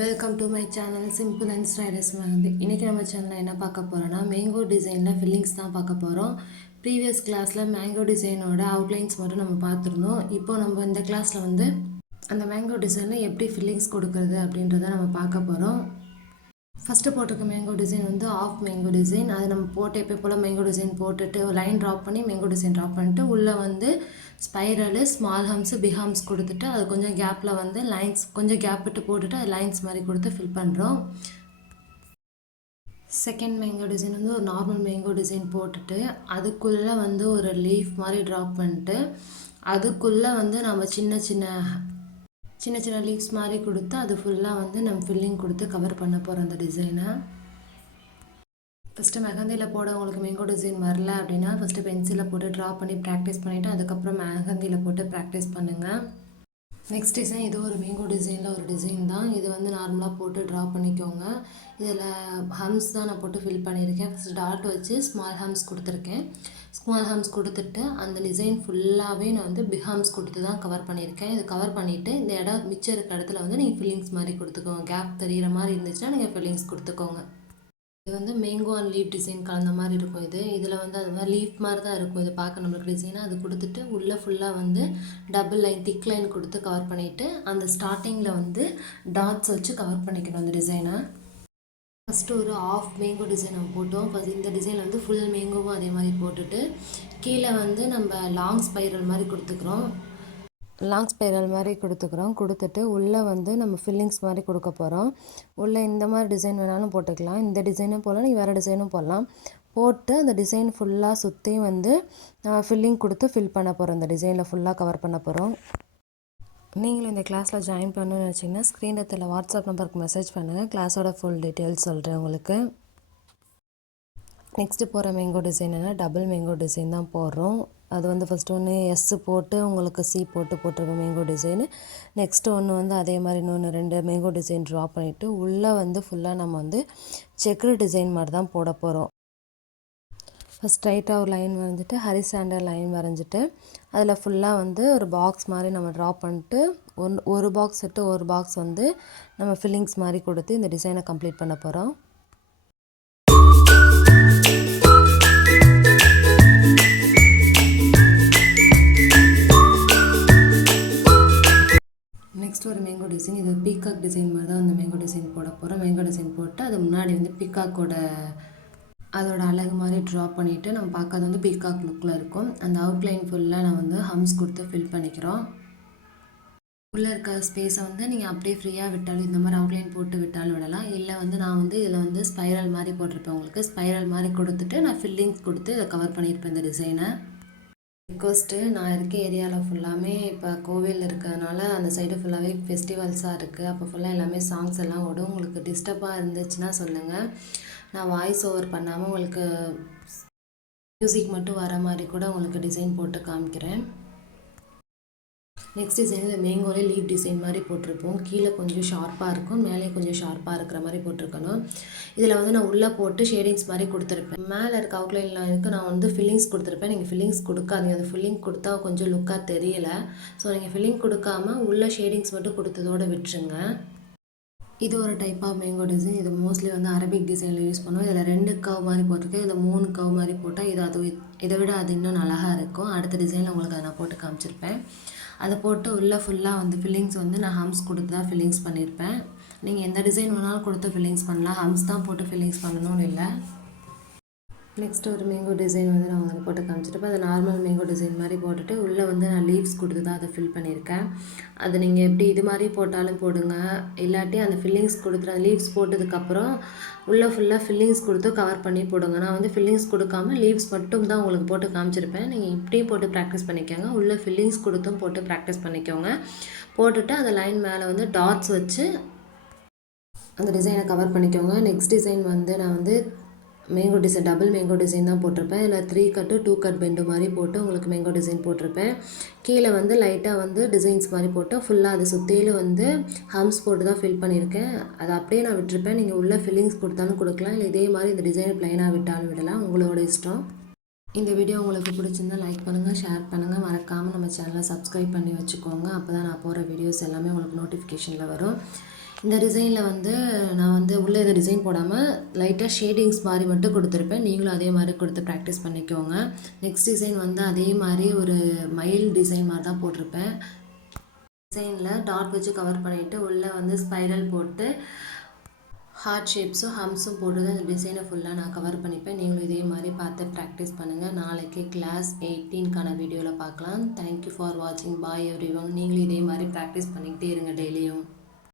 Welcome to my channel simple and stylish mehndi. இன்றைக்கி நம்ம சேனலில் என்ன பார்க்க போகிறோன்னா மேங்கோ டிசைனில் ஃபில்லிங்ஸ் தான் பார்க்க போகிறோம். ப்ரீவியஸ் கிளாஸில் மேங்கோ டிசைனோட அவுட்லைன்ஸ் மட்டும் நம்ம பார்த்துருந்தோம். இப்போ நம்ம இந்த கிளாஸில் வந்து அந்த மேங்கோ டிசைனில் எப்படி ஃபில்லிங்ஸ் கொடுக்குறது அப்படின்றத நம்ம பார்க்க போகிறோம். ஃபஸ்ட்டு போட்டிருக்க மேங்கோ டிசைன் வந்து ஆஃப் மேங்கோ டிசைன். அது நம்ம போட்டு எப்போ போல் மேங்கோ டிசைன் போட்டுட்டு லைன் ட்ராப் பண்ணி மேங்கோ டிசைன் ட்ராப் பண்ணிட்டு உள்ளே வந்து ஸ்பைரலு ஸ்மால் ஹம்ஸு பிக் ஹம்ஸ் கொடுத்துட்டு அது கொஞ்சம் கேப்பில் வந்து லைன்ஸ் கொஞ்சம் கேப் விட்டு போட்டுட்டு அது லைன்ஸ் மாதிரி கொடுத்து ஃபில் பண்ணுறோம். செகண்ட் மேங்கோ டிசைன் வந்து ஒரு நார்மல் மேங்கோ டிசைன் போட்டுட்டு அதுக்குள்ளே வந்து ஒரு லீஃப் மாதிரி ட்ராப் பண்ணிட்டு அதுக்குள்ளே வந்து நம்ம சின்ன சின்ன லீவ்ஸ் மாதிரி கொடுத்து அது ஃபுல்லாக வந்து நம்ம ஃபில்லிங் கொடுத்து கவர் பண்ண போகிறோம் அந்த டிசைனை. ஃபஸ்ட்டு மெஹந்தியில் போட உங்களுக்கு மேங்கோ டிசைன் வரல அப்படின்னா ஃபஸ்ட்டு பென்சிலில் போட்டு ட்ரா பண்ணி ப்ராக்டிஸ் பண்ணிவிட்டு அதுக்கப்புறம் மெஹந்தியில் போட்டு ப்ராக்டிஸ் பண்ணுங்கள். நெக்ஸ்ட் டிசைன் இது ஒரு மேங்கோ டிசைனில் ஒரு டிசைன் தான். இது வந்து நார்மலாக போட்டு ட்ரா பண்ணிக்கோங்க. இதில் ஹம்ஸ் தான் நான் போட்டு ஃபில் பண்ணியிருக்கேன். ஃபஸ்ட் டாட் வச்சு ஸ்மால் ஹம்ஸ் கொடுத்துருக்கேன். ஸ்மால் ஹம்ஸ் கொடுத்துட்டு அந்த டிசைன் ஃபுல்லாகவே நான் வந்து பிக் ஹம்ஸ் கொடுத்து தான் கவர் பண்ணியிருக்கேன். இது கவர் பண்ணிவிட்டு இந்த இடம் மிச்சம் இருக்க இடத்துல வந்து நீங்கள் ஃபில்லிங்ஸ் மாதிரி கொடுத்துக்கோங்க. கேப் தெரிகிற மாதிரி இருந்துச்சுன்னா நீங்கள் ஃபில்லிங்ஸ் கொடுத்துக்கோங்க. இது வந்து மேங்கோ அண்ட் லீஃப் டிசைன் கலந்த மாதிரி இருக்கும். இதில் வந்து அது மாதிரி லீஃப் மாதிரி தான் இருக்கும். இது பார்க்க நம்மளுக்கு டிசைனாக அது கொடுத்துட்டு உள்ளே ஃபுல்லாக வந்து டபுள் லைன் திக் லைன் கொடுத்து கவர் பண்ணிவிட்டு அந்த ஸ்டார்டிங்கில் வந்து டாட்ஸ் வச்சு கவர் பண்ணிக்கணும் அந்த டிசைனை. ஃபஸ்ட்டு ஒரு ஆஃப் மேங்கோ டிசைன் நம்ம போட்டோம். ஃபஸ்ட் இந்த டிசைனில் வந்து ஃபுல் மேங்கோவும் அதே மாதிரி போட்டுட்டு கீழே வந்து நம்ம லாங் ஸ்பைரல் மாதிரி கொடுத்துக்குறோம். கொடுத்துட்டு உள்ளே வந்து நம்ம ஃபில்லிங்ஸ் மாதிரி கொடுக்க போகிறோம். உள்ளே இந்த மாதிரி டிசைன் வேணாலும் போட்டுக்கலாம். இந்த டிசைனும் போடலாம், நீங்கள் வேறு டிசைனும் போடலாம். போட்டு அந்த டிசைன் ஃபுல்லாக சுற்றி வந்து ஃபில்லிங் கொடுத்து ஃபில் பண்ண போகிறோம். இந்த டிசைனில் ஃபுல்லாக கவர் பண்ண போகிறோம். நீங்களும் இந்த கிளாஸில் ஜாயின் பண்ணணும்னு நினச்சிங்கன்னா ஸ்க்ரீனில் தெரியல வாட்ஸ்அப் நம்பருக்கு மெசேஜ் பண்ணுங்கள். கிளாஸோட ஃபுல் டீட்டெயில்ஸ் சொல்கிறேன் உங்களுக்கு. நெக்ஸ்ட்டு போகிற மேங்கோ டிசைன் என்ன டபுள் மேங்கோ டிசைன் தான் போடுறோம். அது வந்து ஃபஸ்ட்டு ஒன்று எஸ் போட்டு உங்களுக்கு சி போட்டிருக்க மேங்கோ டிசைனு. நெக்ஸ்ட்டு ஒன்று வந்து அதே மாதிரி இன்னொன்று 2 மேங்கோ டிசைன் ட்ரா பண்ணிவிட்டு உள்ளே வந்து ஃபுல்லாக நம்ம வந்து செக்குடு டிசைன் மாதிரி தான் போட போகிறோம். ஃபஸ்ட் ஸ்ட்ரைட்டாக ஒரு லைன் வரைஞ்சிட்டு ஹரிசாண்டல் லைன் வரைஞ்சிட்டு அதில் ஃபுல்லாக வந்து ஒரு பாக்ஸ் மாதிரி நம்ம ட்ரா பண்ணிட்டு ஒரு பாக்ஸ் விட்டு ஒரு பாக்ஸ் வந்து நம்ம ஃபில்லிங்ஸ் மாதிரி கொடுத்து இந்த டிசைனை கம்ப்ளீட் பண்ண போகிறோம். நெக்ஸ்ட் ஒரு மேங்கோ டிசைன். இது பீகாக் டிசைன் மாதிரி தான் அந்த மேங்கோ டிசைன் போட போகிறோம். மேங்கோ டிசைன் போட்டு அது முன்னாடி வந்து பீகாக்கோட அதோட அழகு மாதிரி ட்ரா பண்ணிவிட்டு நம்ம பார்க்கறது வந்து பீகாக் லுக்கில் இருக்கும். அந்த அவுட்லைன் ஃபுல்லாக நான் வந்து ஹம்ஸ் கொடுத்து ஃபில் பண்ணிக்கிறோம். உள்ளே இருக்க ஸ்பேஸை வந்து நீங்கள் அப்படியே ஃப்ரீயாக விட்டாலும் இந்த மாதிரி அவுட்லைன் போட்டு விட்டாலும் விடலாம். இல்லை வந்து நான் வந்து இதில் வந்து ஸ்பைரல் மாதிரி போட்டிருப்பேன். உங்களுக்கு ஸ்பைரல் மாதிரி கொடுத்துட்டு நான் ஃபில்லிங்ஸ் கொடுத்து இதை கவர் பண்ணியிருப்பேன் இந்த டிசைனை. ரிக்வஸ்ட்டு, நான் இருக்க ஏரியாவில் ஃபுல்லாமே இப்போ கோவில் இருக்கிறதுனால அந்த சைடு ஃபுல்லாகவே ஃபெஸ்டிவல்ஸாக இருக்குது. அப்போ ஃபுல்லாக எல்லாமே சாங்ஸ் எல்லாம் ஓடும். உங்களுக்கு டிஸ்டர்பாக இருந்துச்சுன்னா சொல்லுங்கள். நான் வாய்ஸ் ஓவர் பண்ணாமல் உங்களுக்கு மியூசிக் மட்டும் வர மாதிரி கூட உங்களுக்கு டிசைன் போட்டு காமிக்கிறேன். நெக்ஸ்ட் டிசைன் இந்த மேங்கோலே லீவ் டிசைன் மாதிரி போட்டிருப்போம். கீழே கொஞ்சம் ஷார்ப்பாக இருக்கும், மேலே கொஞ்சம் ஷார்ப்பாக இருக்கிற மாதிரி போட்டிருக்கணும். இதில் வந்து நான் உள்ளே போட்டு ஷேடிங்ஸ் மாதிரி கொடுத்துருப்பேன். மேலே இருக்க அவுட்லைனில் இருக்குது நான் வந்து ஃபில்லிங்ஸ் கொடுத்துருப்பேன். நீங்கள் ஃபில்லிங்ஸ் கொடுக்காதீங்க. அது ஃபில்லிங் கொடுத்தா கொஞ்சம் லுக்காக தெரியல. ஸோ நீங்கள் ஃபில்லிங் கொடுக்காம உள்ளே ஷேடிங்ஸ் மட்டும் கொடுத்ததோடு விட்டுருங்க. இது ஒரு டைப் ஆஃப் மேங்கோ டிசைன். இது மோஸ்ட்லி வந்து அரபிக் டிசைனில் யூஸ் பண்ணுவோம். இதில் 2 கவ் மாதிரி போட்டிருக்கேன். இதில் 3 கவ் மாதிரி போட்டால் இதை விட அது இன்னும் அழகாக இருக்கும். அடுத்த டிசைனில் உங்களுக்கு அதை நான் போட்டு காமிச்சிருப்பேன். அதை போட்டு உள்ளே ஃபுல்லாக வந்து ஃபில்லிங்ஸ் வந்து நான் ஹம்ஸ் கொடுத்து தான் ஃபில்லிங்ஸ் பண்ணியிருப்பேன். நீங்கள் எந்த டிசைன் வேணாலும் கொடுத்து ஃபில்லிங்ஸ் பண்ணலாம். ஹம்ஸ் தான் போட்டு ஃபில்லிங்ஸ் பண்ணணும்னு இல்லை. நெக்ஸ்ட் ஒரு மேங்கோ டிசைன் வந்து நான் உங்களுக்கு போட்டு காமிச்சிட்டு அதை நார்மல் மேங்கோ டிசைன் மாதிரி போட்டுட்டு உள்ளே வந்து நான் லீவ்ஸ் கொடுத்து தான் அதை ஃபில் பண்ணியிருக்கேன். அது நீங்கள் எப்படி இது மாதிரி போட்டாலும் போடுங்க. இல்லாட்டி அந்த ஃபில்லிங்ஸ் கொடுத்துட்டு அந்த லீவ்ஸ் போட்டதுக்கப்புறம் உள்ளே ஃபுல்லாக ஃபில்லிங்ஸ் கொடுத்து கவர் பண்ணி போடுங்க. நான் வந்து ஃபில்லிங்ஸ் கொடுக்காம லீவ்ஸ் மட்டும் தான் உங்களுக்கு போட்டு காமிச்சிருப்பேன். நீங்கள் இப்படியும் போட்டு ப்ராக்டிஸ் பண்ணிக்கோங்க. உள்ளே ஃபில்லிங்ஸ் கொடுத்தும் போட்டு ப்ராக்டிஸ் பண்ணிக்கோங்க. போட்டுட்டு அந்த லைன் மேலே வந்து டாட்ஸ் வச்சு அந்த டிசைனை கவர் பண்ணிக்கோங்க. நெக்ஸ்ட் டிசைன் வந்து நான் வந்து mango design double mango design தான் போட்டிருப்பேன். இதில் 3 கட்டு 2 கட் பெண்டு மாதிரி போட்டு உங்களுக்கு மேங்கோ டிசைன் போட்டிருப்பேன். கீழே வந்து லைட்டாக வந்து டிசைன்ஸ் மாதிரி போட்டு ஃபுல்லாக அதை சுற்றிலும் வந்து ஹம்ஸ் போட்டு தான் ஃபில் பண்ணியிருக்கேன். அதை அப்படியே நான் விட்டுருப்பேன். நீங்கள் உள்ளே ஃபில்லிங்ஸ் கொடுத்தாலும் கொடுக்கலாம், இல்லை இதே மாதிரி இந்த டிசைனை ப்ளைனாக விட்டாலும் விடலாம், உங்களோட இஷ்டம். இந்த வீடியோ உங்களுக்கு பிடிச்சிருந்தா லைக் பண்ணுங்கள், ஷேர் பண்ணுங்கள். மறக்காமல் நம்ம சேனலை சப்ஸ்கிரைப் பண்ணி வச்சுக்கோங்க. அப்போ தான் நான் போகிற வீடியோஸ் எல்லாமே உங்களுக்கு நோட்டிஃபிகேஷனில் வரும். இந்த டிசைனில் வந்து நான் வந்து உள்ளே எதுவும் டிசைன் போடாமல் லைட்டாக ஷேடிங்ஸ் மாதிரி மட்டும் கொடுத்துருப்பேன். நீங்களும் அதே மாதிரி கொடுத்து ப்ராக்டிஸ் பண்ணிக்கோங்க. நெக்ஸ்ட் டிசைன் வந்து அதே மாதிரி ஒரு மயில் டிசைன் மாதிரி தான் போட்டிருப்பேன். டிசைனில் டாட் வச்சு கவர் பண்ணிவிட்டு உள்ளே வந்து ஸ்பைரல் போட்டு ஹார்ட் ஷேப்ஸும் ஹம்ஸும் போட்டு தான் இந்த டிசைனை ஃபுல்லாக நான் கவர் பண்ணிப்பேன். நீங்களும் இதே மாதிரி பார்த்து ப்ராக்டிஸ் பண்ணுங்கள். நாளைக்கு கிளாஸ் 18க்கான வீடியோவில் பார்க்கலாம். தேங்க்யூ ஃபார் வாட்சிங். பாய் எவ்ரிவன். நீங்களும் இதே மாதிரி ப்ராக்டிஸ் பண்ணிக்கிட்டே இருங்க டெய்லியும்.